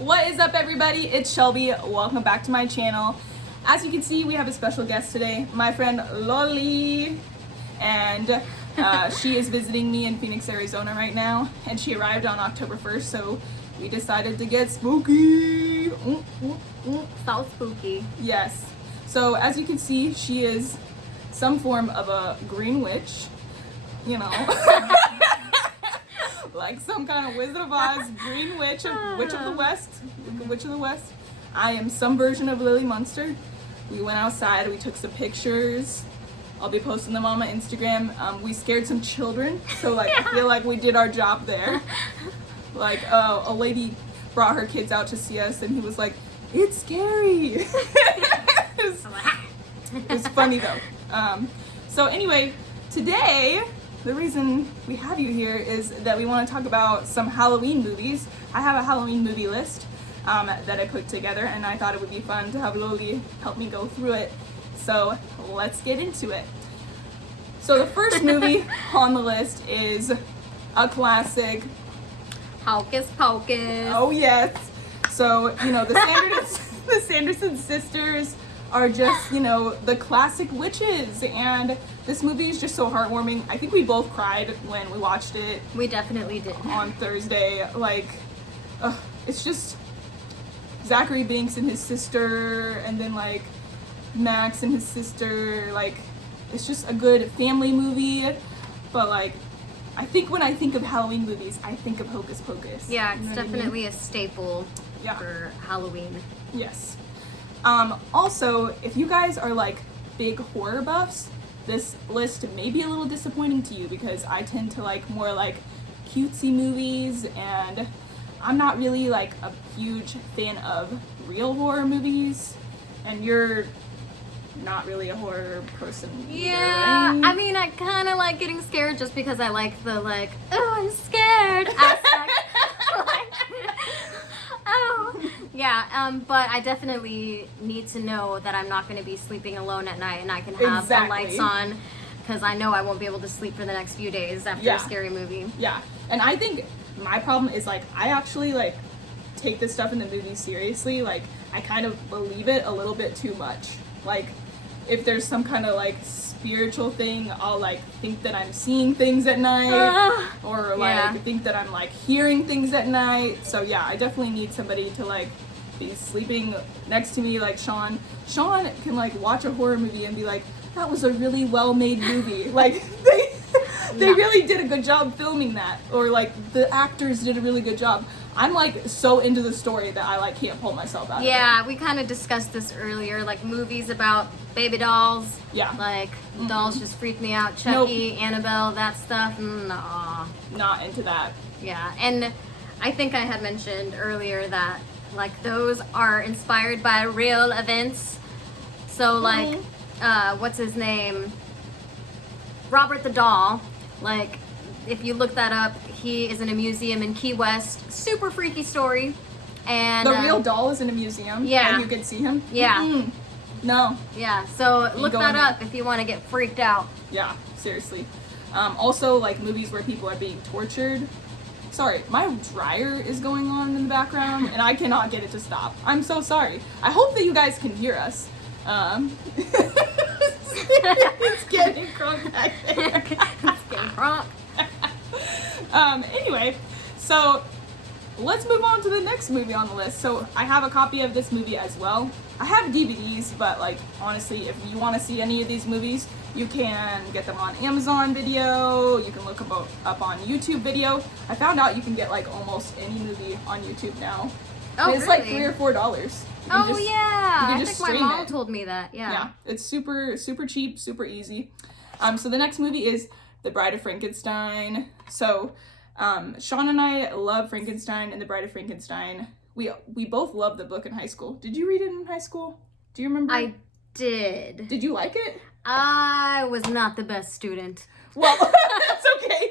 What is up, everybody? It's Shelby. Welcome back to my channel. As you can see, we have a special guest today, my friend Loli, and she is visiting me in Phoenix, Arizona right now, and she arrived on October 1st, so we decided to get spooky. So spooky. Yes. So as you can see, she is some form of a green witch, you know. Like some kind of Wizard of Oz, green witch of the West. I am some version of Lily Munster. We went outside, we took some pictures. I'll be posting them on my Instagram. We scared some children, so like I feel like we did our job there. Like a lady brought her kids out to see us, and he was like, "It's scary." It's funny though. So anyway, today, the reason we have you here is that we want to talk about some Halloween movies. I have a Halloween movie list that I put together, and I thought it would be fun to have Loli help me go through it. So let's get into it. So the first movie on the list is a classic. Hocus Pocus. Oh yes. So, you know, the Sanderson sisters are just, you know, the classic witches, and this movie is just so heartwarming. I think we both cried when we watched it. We definitely did. On Thursday. Like, it's just Zachary Binks and his sister, and then like Max and his sister. Like, it's just a good family movie. But like, I think when I think of Halloween movies, I think of Hocus Pocus. Yeah, it's You know what I mean? definitely a staple for Halloween. Yes. Also, if you guys are like big horror buffs, this list may be a little disappointing to you because I tend to like more like cutesy movies, and I'm not really like a huge fan of real horror movies, and you're not really a horror person either, Yeah, right? I mean, I kind of like getting scared just because I like the like, oh, I'm scared aspect. But I definitely need to know that I'm not going to be sleeping alone at night, and I can have the lights on, because I know I won't be able to sleep for the next few days after a scary movie. Yeah, and I think my problem is like I actually like take this stuff in the movies seriously. Like I kind of believe it a little bit too much. Like if there's some kind of like spiritual thing, I'll like think that I'm seeing things at night, or like think that I'm like hearing things at night. So yeah, I definitely need somebody to like be sleeping next to me, like Sean. Sean can like watch a horror movie and be like, that was a really well made movie. Like they really did a good job filming that, or like the actors did a really good job. I'm like so into the story that I like can't pull myself out of it. Yeah, we kind of discussed this earlier, like movies about baby dolls. Yeah. Like dolls just freak me out. Chucky, Annabelle, that stuff. Nah. Not into that. Yeah, and I think I had mentioned earlier that like those are inspired by real events. So like, what's his name? Robert the Doll. Like, if you look that up, he is in a museum in Key West. Super freaky story. And the real doll is in a museum. Yeah. And you can see him. Yeah. No. Yeah. So look that up if you want to get freaked out. Yeah. Seriously. Also, like movies where people are being tortured. Sorry, my dryer is going on in the background, and I cannot get it to stop. I'm so sorry. I hope that you guys can hear us. It's getting crunk back there. It's getting crunk. Anyway, so let's move on to the next movie on the list. So I have a copy of this movie as well. I have DVDs, but like honestly, if you want to see any of these movies, you can get them on Amazon Video. You can look them up on YouTube Video. I found out you can get like almost any movie on YouTube now. Oh, it's like $3 or $4. Oh yeah, I think my mom told me that. Yeah, it's super cheap, super easy. So the next movie is The Bride of Frankenstein. So Sean and I love Frankenstein and The Bride of Frankenstein. We both loved the book in high school. Did you read it in high school? Do you remember? I did. Did you like it? I was not the best student. Well, that's okay.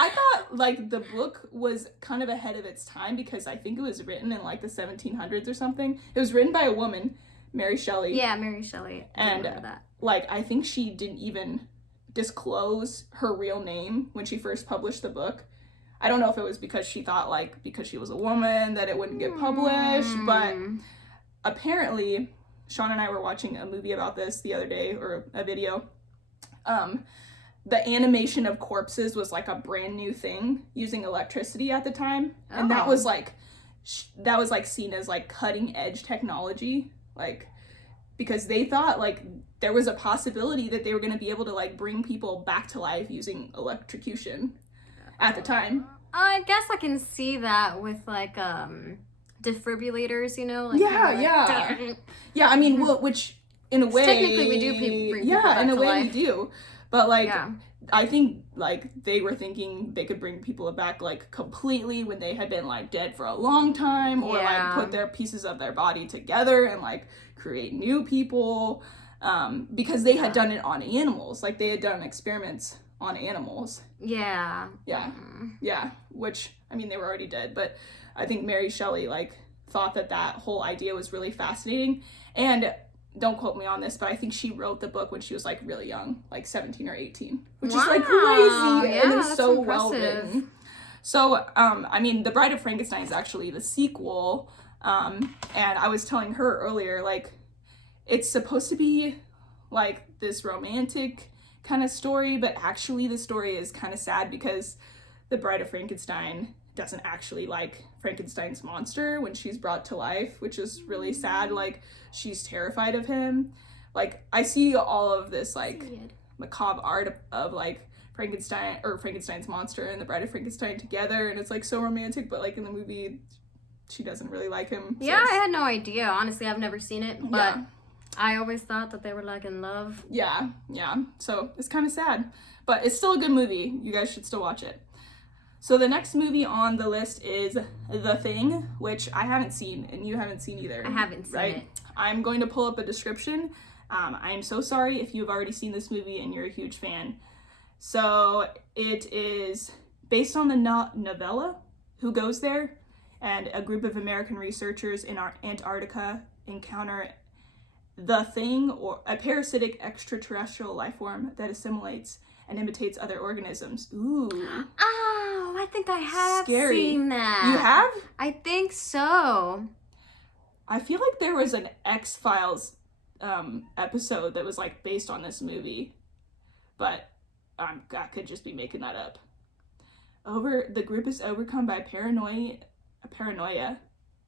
I thought like the book was kind of ahead of its time because I think it was written in like the 1700s or something. It was written by a woman, Mary Shelley. Yeah, Mary Shelley. I remember that. Like I think she didn't even disclose her real name when she first published the book. I don't know if it was because she thought, like, because she was a woman that it wouldn't get published, but apparently, Sean and I were watching a movie about this the other day, or a video. The animation of corpses was like a brand new thing using electricity at the time, and that was like seen as like cutting edge technology, like, because they thought like there was a possibility that they were going to be able to like bring people back to life using electrocution at the time. I guess I can see that with like defibrillators, you know, like yeah. I mean, well, which in a way, technically we do bring people back in a to way life. we do, but like I think like they were thinking they could bring people back like completely when they had been like dead for a long time, or like put their pieces of their body together and like create new people, because they had done it on animals, like they had done experiments on animals. Yeah, which, I mean, they were already dead, but I think Mary Shelley like thought that whole idea was really fascinating. And don't quote me on this, but I think she wrote the book when she was like really young, like 17 or 18, which is like crazy, and it's so well written. So I mean, The Bride of Frankenstein is actually the sequel, and I was telling her earlier, like, it's supposed to be like this romantic kind of story, but actually the story is kind of sad because the Bride of Frankenstein doesn't actually like Frankenstein's monster when she's brought to life, which is really sad. Like, she's terrified of him. Like, I see all of this like macabre art of like Frankenstein or Frankenstein's monster and the Bride of Frankenstein together, and it's like so romantic, but like in the movie she doesn't really like him. So I had no idea, honestly. I've never seen it, but I always thought that they were like in love. Yeah. So it's kind of sad, but it's still a good movie. You guys should still watch it. So the next movie on the list is The Thing, which I haven't seen, and you haven't seen either. I haven't seen it. I'm going to pull up a description. I am so sorry if you've already seen this movie and you're a huge fan. So it is based on the novella Who Goes There? And a group of American researchers in Antarctica encounter the Thing, or a parasitic extraterrestrial life form that assimilates and imitates other organisms. Ooh. Oh, I think I have seen that. You have? I think so. I feel like there was an X-Files episode that was like based on this movie, but I could just be making that up. The group is overcome by paranoia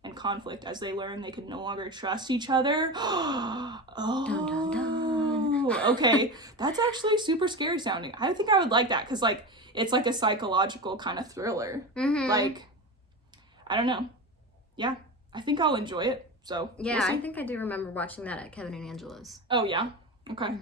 and conflict as they learn they can no longer trust each other. Dun, dun, dun. Okay, that's actually super scary sounding. I think I would like that because like it's like a psychological kind of thriller. Like, I don't know. Yeah, I think I'll enjoy it. So yeah, we'll see. I think I do remember watching that at Kevin and Angela's. Oh yeah, okay.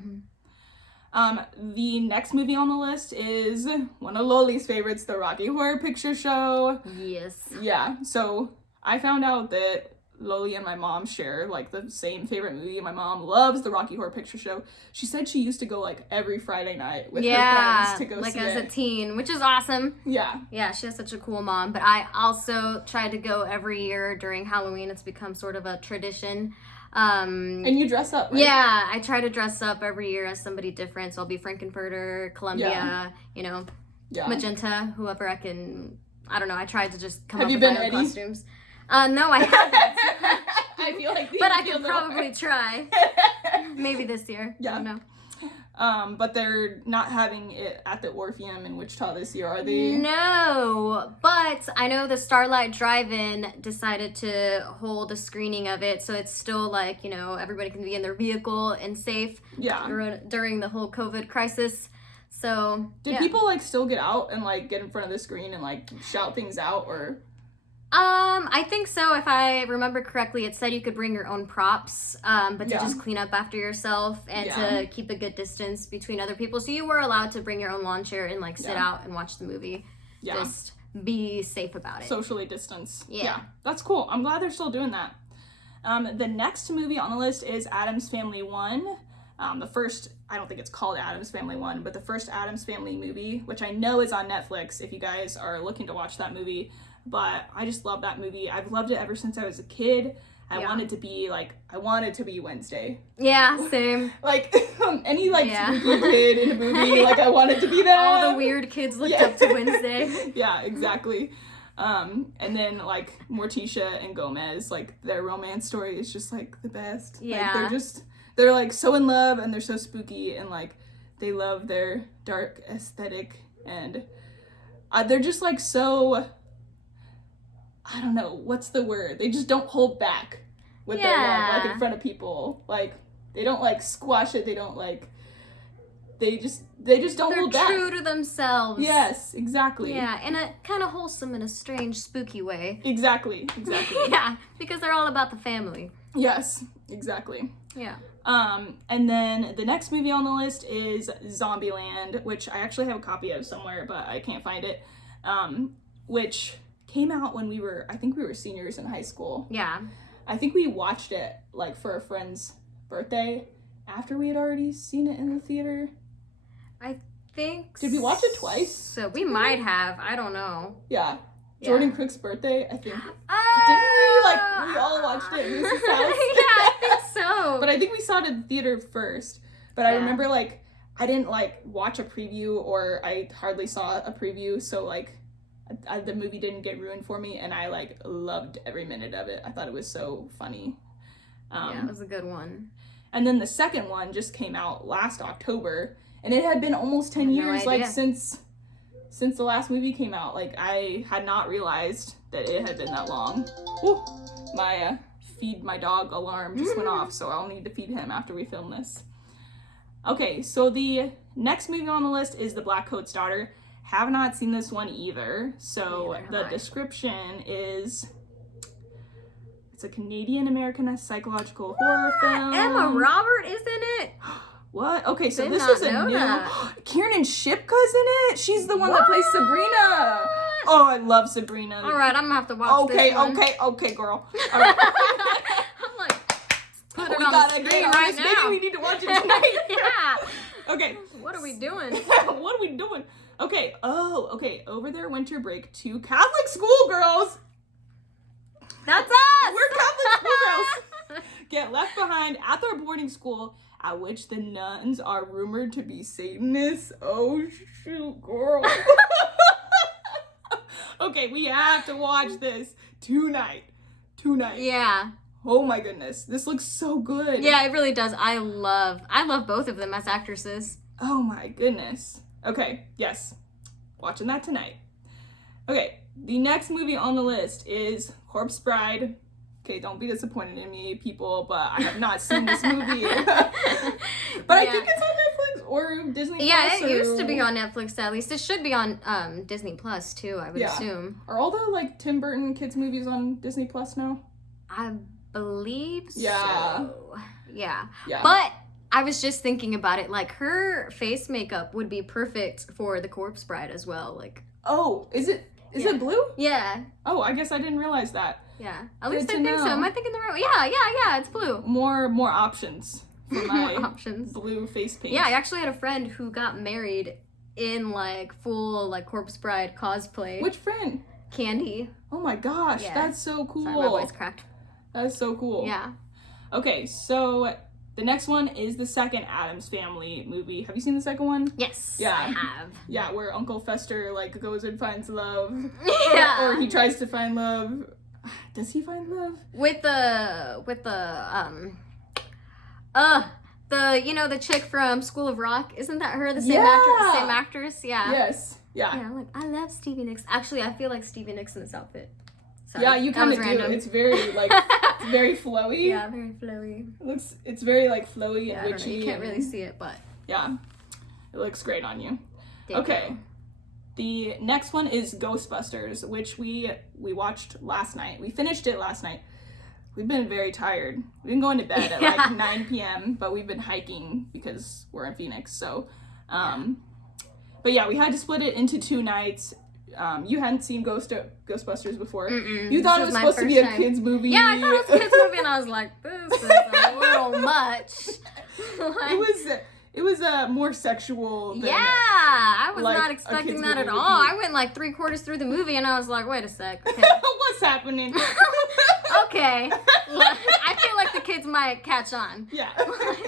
The next movie on the list is one of Loli's favorites, the Rocky Horror Picture Show. Yes. Yeah, so I found out that Loli and my mom share like the same favorite movie. My mom loves the Rocky Horror Picture Show. She said she used to go like every Friday night with her friends to go see it. Like as a teen, which is awesome. Yeah. Yeah, she has such a cool mom. But I also try to go every year during Halloween. It's become sort of a tradition. And you dress up, right? Yeah, I try to dress up every year as somebody different. So I'll be Frankenfurter, Columbia, Magenta, whoever I can. I don't know. I tried to just come up with my own costumes. No, I haven't. I feel like but I could probably try. Maybe this year. Yeah. I don't know. But they're not having it at the Orpheum in Wichita this year, are they? No, but I know the Starlight Drive-In decided to hold a screening of it, so it's still like, everybody can be in their vehicle and safe during the whole COVID crisis. So, did people like still get out and like get in front of the screen and like shout things out, or? I think so. If I remember correctly, it said you could bring your own props, but to just clean up after yourself and to keep a good distance between other people. So you were allowed to bring your own lawn chair and like sit out and watch the movie. Yeah. Just be safe about it. Socially distance. Yeah. That's cool. I'm glad they're still doing that. The next movie on the list is Addams Family 1. The first, I don't think it's called Addams Family 1, but the first Addams Family movie, which I know is on Netflix if you guys are looking to watch that movie. But I just love that movie. I've loved it ever since I was a kid. I wanted to be Wednesday. Yeah, same. Like, any, like, spooky kid in a movie, like, I wanted to be them. All the weird kids looked up to Wednesday. Yeah, exactly. And then, like, Morticia and Gomez, like, their romance story is just, like, the best. Yeah. Like, they're, like, so in love, and they're so spooky, and, like, they love their dark aesthetic, and they're just, like, so, I don't know, what's the word? They just don't hold back with their love, like, in front of people. Like, they don't, like, squash it, they don't, like, they just don't hold back. They're true to themselves. Yes, exactly. Yeah, in a kind of wholesome, in a strange, spooky way. Exactly. Yeah, because they're all about the family. Yes, exactly. Yeah. And then the next movie on the list is Zombieland, which I actually have a copy of somewhere, but I can't find it. Which came out when I think we were seniors in high school. Yeah. I think we watched it, like, for a friend's birthday after we had already seen it in the theater. I think... Did we watch it twice? So we might have. I don't know. Yeah. Jordan Cook's birthday, I think. Didn't we all watched it in Lucy's house? Yeah, I think so. But I think we saw it in the theater first. But I remember, like, I didn't, like, watch a preview, or I hardly saw a preview, so, like, the movie didn't get ruined for me, and I, like, loved every minute of it. I thought it was so funny. Yeah, it was a good one. And then the second one just came out last October, and it had been almost 10 years, like, since the last movie came out. Like, I had not realized that it had been that long. Ooh, my feed my dog alarm just went off, so I'll need to feed him after we film this. Okay, so the next movie on the list is The Black Coat's Daughter. Have not seen this one either. So the description is, it's a Canadian-American psychological horror film. Emma Robert is in it? What? Okay, so Did this not is a know new... that. Kiernan Shipka's in it? She's the one that plays Sabrina. Oh, I love Sabrina. All right, I'm going to have to watch this one. Okay, girl. All right. I'm like, put it on the screen right now. Maybe we need to watch it tonight. Yeah. Okay. What are we doing? What are we doing? Okay. Oh, okay. Over their winter break, 2 Catholic schoolgirls. That's us. We're Catholic schoolgirls. Get left behind at their boarding school, at which the nuns are rumored to be Satanists. Oh, shoot, girl. Okay, we have to watch this tonight. Yeah. Oh my goodness, this looks so good. Yeah, it really does. I love both of them as actresses. Oh my goodness. Okay, yes. Watching that tonight. Okay, the next movie on the list is Corpse Bride. Okay, don't be disappointed in me, people, but I have not seen this movie. But I think it's on Netflix or Disney Plus. Yeah, it used to be on Netflix, at least. It should be on Disney Plus, too, I would assume. Are all the, like, Tim Burton kids movies on Disney Plus now? I believe so. Yeah. But I was just thinking about it. Like, her face makeup would be perfect for the Corpse Bride as well. Like, oh, is it it blue? Yeah. Oh, I guess I didn't realize that. Yeah. At least I think so. Am I thinking the right way? Yeah, it's blue. More options for my options. Blue face paint. Yeah, I actually had a friend who got married in, like, full, like, Corpse Bride cosplay. Which friend? Candy. Oh my gosh, that's so cool. Sorry, my voice cracked. That's so cool. Yeah. Okay, so the next one is the second Addams Family movie. Have you seen the second one? Yes, yeah. I have. Yeah, where Uncle Fester, like, goes and finds love. Yeah. Or he tries to find love. Does he find love? With the the chick from School of Rock, isn't that her? The same actress? Yeah. Yes. Yeah. Yeah, I'm like, I love Stevie Nicks. Actually, I feel like Stevie Nicks in this outfit. Sorry, yeah, you kind of do. Random. It's very, like, it's very flowy. Yeah, very flowy. It's very, like, flowy and witchy. You can't really see it, but. Yeah. It looks great on you. Okay. The next one is Ghostbusters, which we watched last night. We finished it last night. We've been very tired. We've been going to bed at like 9 p.m., but we've been hiking because we're in Phoenix. So, but yeah, we had to split it into 2 nights. You hadn't seen Ghostbusters before. You thought it was supposed to be a kid's movie. Yeah, I thought it was a kid's movie, and I was like, this is a little much. It was more sexual than, I was like, not expecting that at all. I went like 3/4 through the movie and I was like, wait a sec. Okay. What's happening? Okay. I feel like the kids might catch on. Yeah,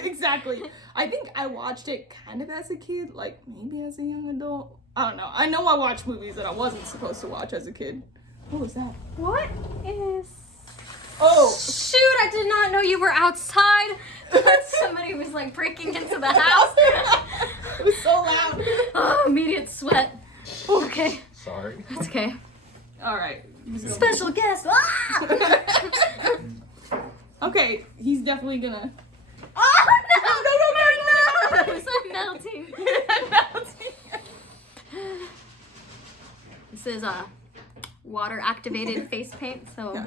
exactly. I think I watched it kind of as a kid, like maybe as a young adult. I don't know. I know I watched movies that I wasn't supposed to watch as a kid. What was that? What is... Oh! Shoot, I did not know you were outside. Somebody was like breaking into the house. It was so loud. Oh, immediate sweat. Okay. Sorry. That's okay. Alright. Special guest. Ah! Okay, he's definitely gonna... Oh, No, no, no, no, no! I'm melting. This is water activated face paint, so Yeah.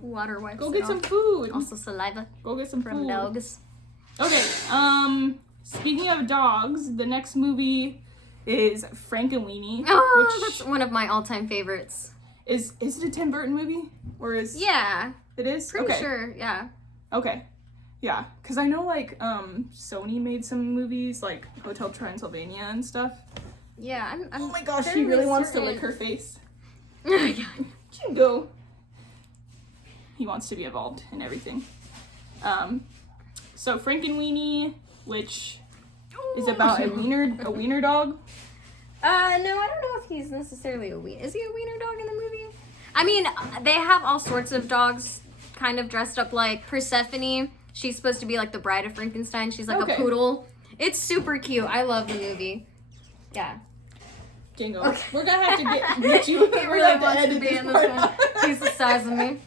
water wipes. Go it get off. some food. Also saliva Go get some from food. dogs. Okay, speaking of dogs, the next movie is Frankenweenie. Oh, which that's one of my all-time favorites. is it a Tim Burton movie? Or is Yeah, it is? pretty Okay. sure. Yeah. Okay. Yeah, because I know like Sony made some movies like Hotel Transylvania and stuff. Yeah. I'm Oh my gosh, she fairly really wants to certain- lick her face. Yeah. Jingo. He wants to be involved in everything. So Frankenweenie, which is about a wiener dog. No, I don't know if he's necessarily a wiener. Is he a wiener dog in the movie? I mean, they have all sorts of dogs kind of dressed up like Persephone. She's supposed to be like the bride of Frankenstein. She's like Okay. a poodle. It's super cute. I love the movie. Yeah. Jingo. Okay. We're gonna have to get you. He We're really gonna have wants to to edit be this in this part one. out. He's the size of me.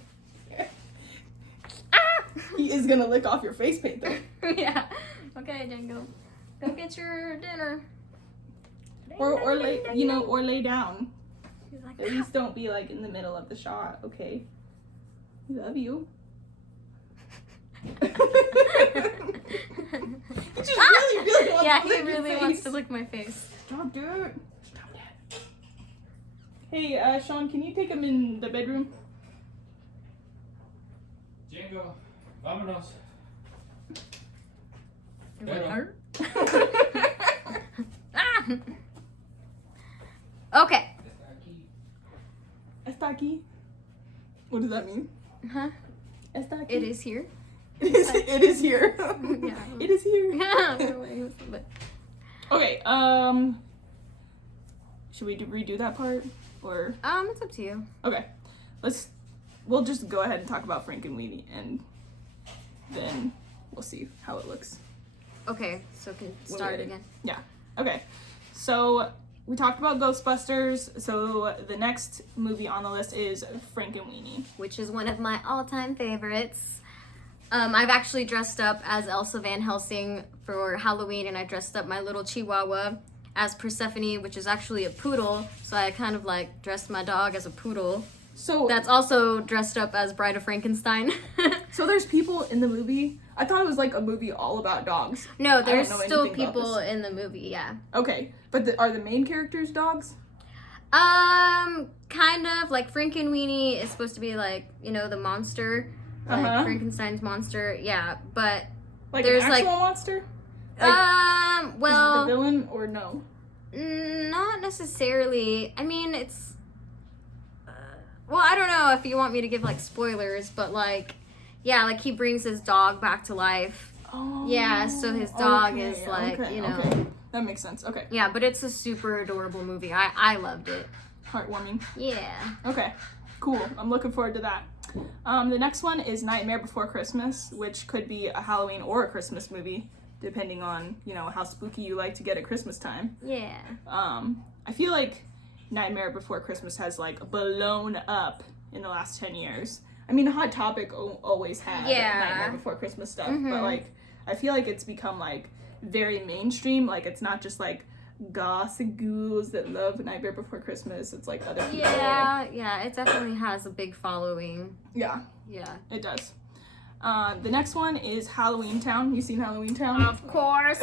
Ah! He is gonna lick off your face paint though. Yeah. Okay, Django. Go get your dinner. Or lay, you know, or lay down. He's like, At least don't be like in the middle of the shot, okay? We love you. He just really wants yeah, to he lick your really wants face. to lick my face. Stop, dude. Stop that. Hey, Sean, can you take him in the bedroom? Django, vámonos. He's like, Hello. ah! Okay. Está aquí. What does that mean? Huh? Está aquí. It is here. It is here. Yeah. It is here. But Okay, should we redo that part? Or, it's up to you. okay, we'll just go ahead and talk about Frankenweenie and then we'll see how it looks. Okay, so can We're start ready. again. Yeah, okay. So, we talked about Ghostbusters, so the next movie on the list is Frankenweenie. Which is one of my all-time favorites. I've actually dressed up as Elsa Van Helsing for Halloween, and I dressed up my little Chihuahua as Persephone, which is actually a poodle. So I kind of like dressed my dog as a poodle. So, That's also dressed up as Bride of Frankenstein. so there's people in the movie. I thought it was like a movie all about dogs. No, I don't there's know still anything about people this. in the movie, yeah. Okay, but are the main characters dogs? Kind of like Frankenweenie is supposed to be like, you know, the monster, like Uh-huh. Frankenstein's monster, yeah. But Like There's, an like- actual monster? Is it well, the villain or no? not necessarily. I mean, it's. Well, I don't know if you want me to give like spoilers, but like, yeah, like he brings his dog back to life. Oh. Yeah, so his dog is, okay, like, okay, you know. Okay. That makes sense. Okay. Yeah, but it's a super adorable movie. I loved it. Heartwarming. Yeah. Okay. Cool. I'm looking forward to that. The next one is Nightmare Before Christmas, which could be a Halloween or a Christmas movie, depending on, you know, how spooky you like to get at Christmas time. Yeah. I feel like Nightmare Before Christmas has like blown up in the last 10 years. I mean, Hot Topic always had Yeah. Nightmare Before Christmas stuff, Mhm. but like I feel like it's become like very mainstream. Like it's not just like goths and ghouls that love Nightmare Before Christmas. It's like other people. Yeah, it definitely has a big following. Yeah, Yeah. it does. The next one is Halloween Town. You seen Halloween Town? Of course.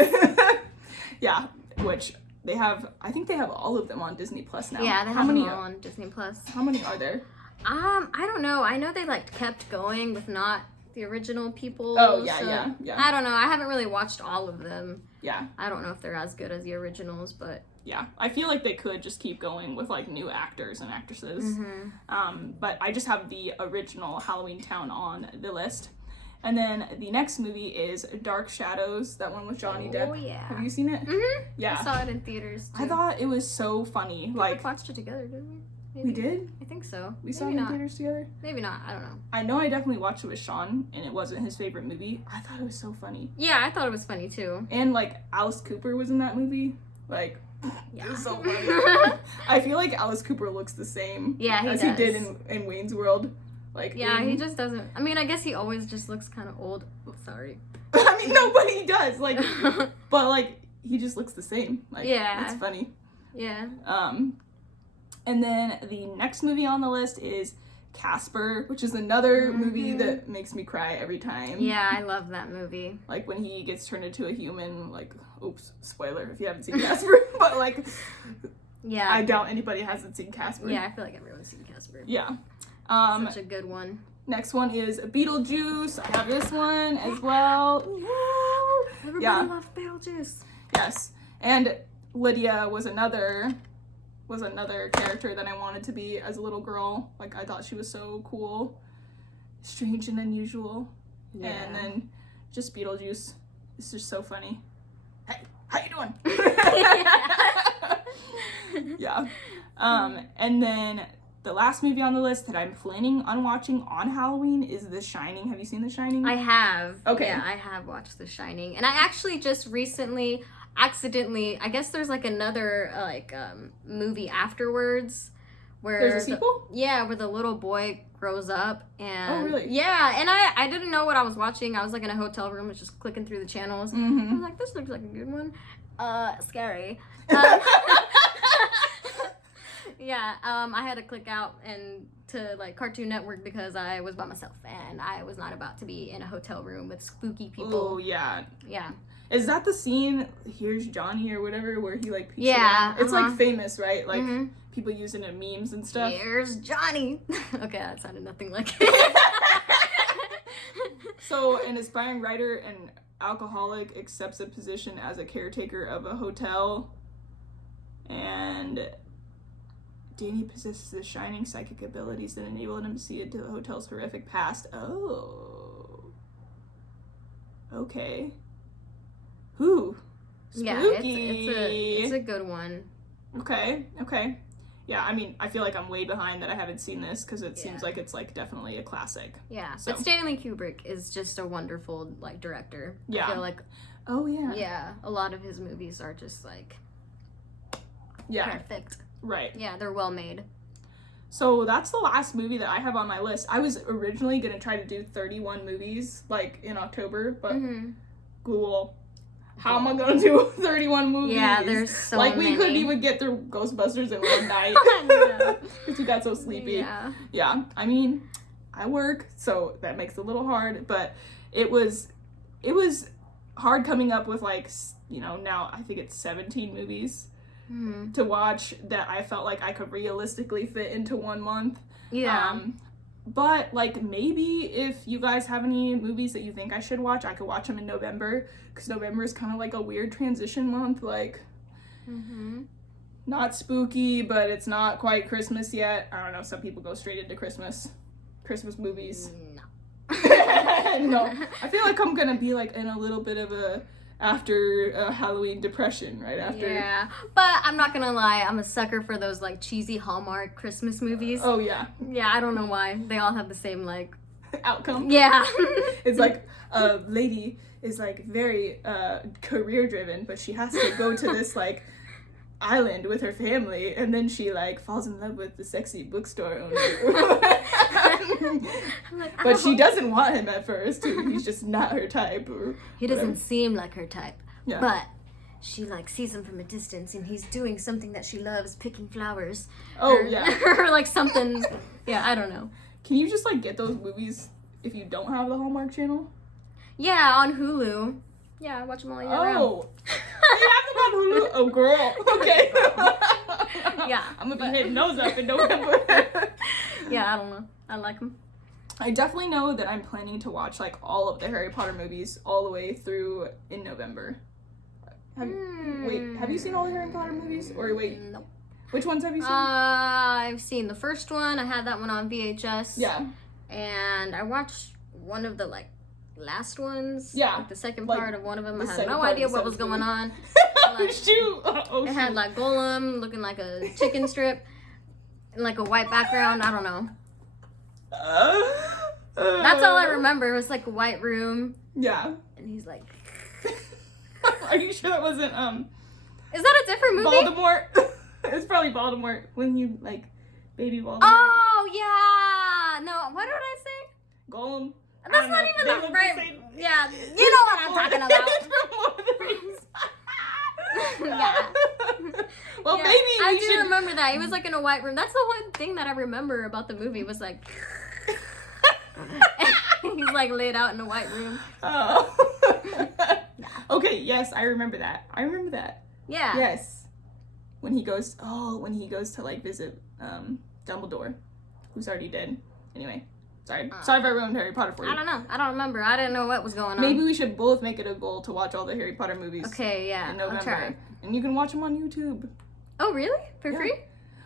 Yeah, which they have. I think they have all of them on Disney Plus now. Yeah, they how have many? them all on Disney Plus. How many are there? I don't know. I know they like kept going with not the original people. Oh, yeah. I don't know. I haven't really watched all of them. Yeah. I don't know if they're as good as the originals, but yeah, I feel like they could just keep going with like new actors and actresses. But I just have the original Halloween Town on the list. And then the next movie is Dark Shadows, that one with Johnny Depp. Oh, yeah. Have you seen it? Yeah. I saw it in theaters, too. I thought it was so funny. We watched it together, didn't we? Maybe. We did? I think so. We saw it in theaters together? Maybe not. I don't know. I know I definitely watched it with Sean, and it wasn't his favorite movie. I thought it was so funny. Yeah, I thought it was funny, too. And, like, Alice Cooper was in that movie. Like, yeah. it was so funny. I feel like Alice Cooper looks the same as he did in Wayne's World. Like, yeah, he just doesn't. I mean, I guess he always just looks kind of old. Oh, sorry. I mean, nobody does. Like, but like, he just looks the same. Like, yeah, it's funny. Yeah. And then the next movie on the list is Casper, which is another movie that makes me cry every time. Yeah, I love that movie. Like when he gets turned into a human. Like, oops, spoiler if you haven't seen Casper. But like, yeah, I doubt anybody hasn't seen Casper. Yeah, I feel like everyone's seen Casper. Yeah. Such a good one. Next one is Beetlejuice. I have this one as well. Everybody loves Beetlejuice. Yes. And Lydia was another character that I wanted to be as a little girl. Like, I thought she was so cool, strange and unusual. Yeah. And then just Beetlejuice. It's just so funny. Hey, how you doing? Yeah. And then the last movie on the list that I'm planning on watching on Halloween is The Shining. Have you seen The Shining? I have. Okay. Yeah, I have watched The Shining. And I actually just recently, accidentally, I guess there's like another movie afterwards where there's a sequel? Where the little boy grows up and oh really? Yeah, and I didn't know what I was watching. I was like in a hotel room, was just clicking through the channels. I was like, this looks like a good one. Scary. Yeah, I had to click out and to like Cartoon Network because I was by myself and I was not about to be in a hotel room with spooky people. Oh yeah. Yeah. Is that the scene, Here's Johnny or whatever, where he like peeks yeah, around? It's like famous, right? Like people use it in memes and stuff. Here's Johnny. Okay, that sounded nothing like it. So an aspiring writer and alcoholic accepts a position as a caretaker of a hotel, and Danny possesses the shining psychic abilities that enable him to see into the hotel's horrific past. Oh. Okay. Ooh. Spooky. Yeah, it's a good one. Okay. Yeah, I mean, I feel like I'm way behind that I haven't seen this because it seems like it's like definitely a classic. Yeah, so. But Stanley Kubrick is just a wonderful like director. Yeah. I feel like. Oh yeah. Yeah, a lot of his movies are just like. Yeah. Perfect. Right. Yeah, they're well made. So that's the last movie that I have on my list. I was originally going to try to do 31 movies, like, in October, but Google, how am I going to do 31 movies? Yeah, there's so many. many. We couldn't even get through Ghostbusters in one night. Because we got so sleepy. Yeah, I mean, I work, so that makes it a little hard, but it was hard coming up with, like, you know, now I think it's 17 movies to watch that I felt like I could realistically fit into 1 month. Yeah. But, like, maybe if you guys have any movies that you think I should watch, I could watch them in November, because November is kind of like a weird transition month, like, not spooky, but it's not quite Christmas yet. I don't know, some people go straight into Christmas movies. No. No, I feel like I'm gonna be, like, in a little bit of a after Halloween depression right after. Yeah, but I'm not gonna lie, I'm a sucker for those like cheesy Hallmark Christmas movies. Oh yeah. Yeah, I don't know why. They all have the same like outcome. Yeah. It's like a lady is like very career driven, but she has to go to this like island with her family, and then she like falls in love with the sexy bookstore owner. But she doesn't want him at first. He's just not her type. He doesn't seem like her type. Yeah. But she like sees him from a distance, and he's doing something that she loves, picking flowers. Oh yeah. Or like something. Yeah, I don't know. Can you just like get those movies if you don't have the Hallmark Channel? Yeah, on Hulu. Yeah, I watch them all year round. Oh. You have them on Hulu? Oh, girl. Okay. Yeah. I'm going to be hitting those up in November. Yeah, I don't know. I like them. I definitely know that I'm planning to watch like all of the Harry Potter movies all the way through in November. Wait, have you seen all the Harry Potter movies? Or wait, Nope. Which ones have you seen? I've seen the first one. I had that one on VHS. Yeah. And I watched one of the like last ones. Yeah. Like the second Like, part of one of them. I the had second no part of idea the what was seventh going movie. on. Oh shoot! Oh It shoot! had like Golem looking like a chicken strip and like a white background. I don't know. That's all I remember. It was like a white room. Yeah. And he's like, Are you sure that wasn't is that a different movie? Voldemort? It's probably Voldemort when you like baby Voldemort. Oh yeah. No, what did I say? Golem. I That's don't not know. even They the look right. same. Yeah, you know what I'm talking about. It's from Lord of the Rings. Yeah. Well, Yeah, maybe I we do should. remember that. He was like in a white room. That's the one thing that I remember about the movie was like he's like laid out in a white room. Oh. Okay, yes, I remember that. Yeah. Yes. When he goes to like visit Dumbledore, who's already dead. Anyway, sorry if I ruined Harry Potter for you. I don't know. I don't remember. I didn't know what was going on. Maybe we should both make it a goal to watch all the Harry Potter movies. Okay, yeah. In I'll November, try. and you can watch them on YouTube. Oh, really? For Yeah. free?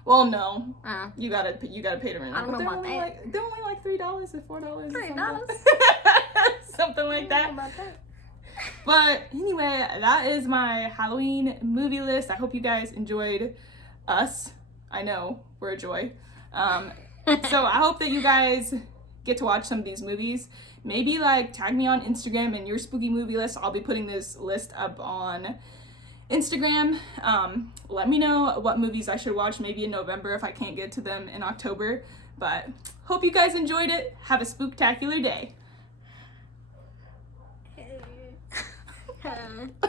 Well, no, Oh. you gotta pay to rent. I don't know about only that. they're only like $3 or $4. $3? Something like I that. don't know about that. But anyway, that is my Halloween movie list. I hope you guys enjoyed us. I know we're a joy. So I hope that you guys get to watch some of these movies. Maybe like tag me on Instagram in your spooky movie list. I'll be putting this list up on Instagram. Let me know what movies I should watch maybe in November if I can't get to them in October. But hope you guys enjoyed it. Have a spooktacular day.